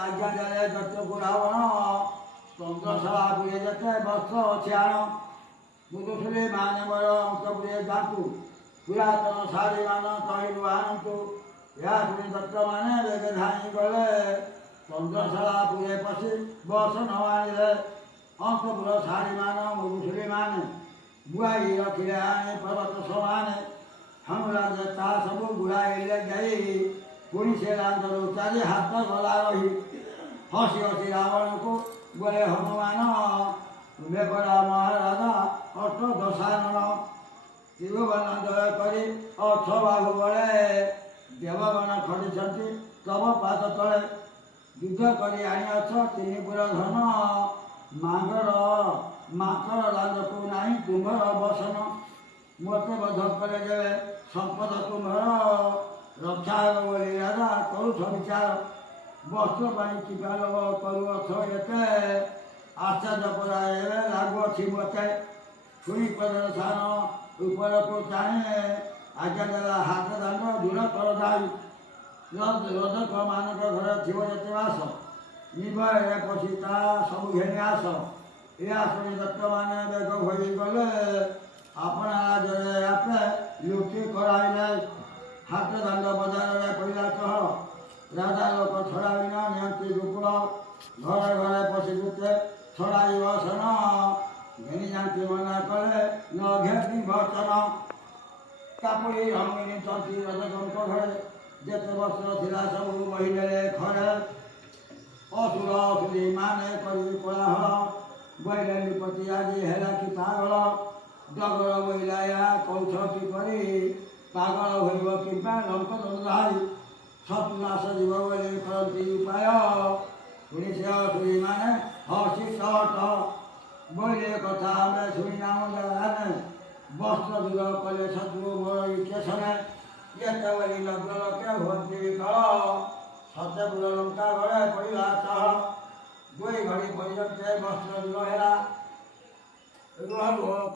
आज्ञा देले दत्तको रावण चंद्रशला बुझे जेते बस्त्र छियाण मुदुसुली माने मोर अंतपुरे जातु पुरातन शाड़ी मान तहिलु आणतु या शुणी दत्त माने बेगे धाई गले चंद्रशला बुझे पशि बस न आनिले अंतपुर शाड़ी मान मुदुसुली माने बुआई रखिले आने पर्वत समाने हनुराज ता सबु बुढ़ाइले गई पुणी से रांधर चाली हाथ गला रही हसी हसी रावण को बोले हनुमान तुम्हें बड़ा महाराजा अष्ट दशानन त्रिभुवन दया करी अथ बाहु बड़े देवगण खड़ी तब पात तले युद्ध कर आनिअछ तीनपुर धन माकर लाज को नहीं तुम्हार बसन मत बध करे देवे संपद तुम्हार रक्षा बोली राजा करुछ विचार वस्त्र पानी टिपाल करुअछ एते आश्चर्य पराए लागुअछि मते छुरी पदर सान ऊपर को चाहे आज्ञा देला हाथ दांड दूर कर जाई रजक मानक घर थिव जेते आस निभय पछिता सब घेनी आस या शुणी दत्त माने बेग होई गले आपण राजरे आपे लुटी कराइले हाथ दांड बजार पड़ा कह राजा लोक छड़ा बिना नियंत्री गोकुल घरे घरे पशि जुटे छड़ाई बसन घेनी जाती मना कले न घेती भचन कापुड़ी रंगिनी चंती रजक घरे जेते वस्त्र थिला सबू बहिले खरे असुर असुरी माने करी कोलाहल बैले निपति आदि हेला कि पागल डगर बैलाया कौछटी करी पागल होइब किंबा लंक दंधाई सतनाश जीव बोली करती उपाय शुणी से असुरी माने हसी सहट बोले कथा हमें शुणी नाम जाने वस्त्र दूर कले शत्रु मोर केशने ये बोली लग्न लके होती कल सत्यपुर लंका गले पड़ा सह दुई घड़ी पर्यंत वस्त्र दूर है रुह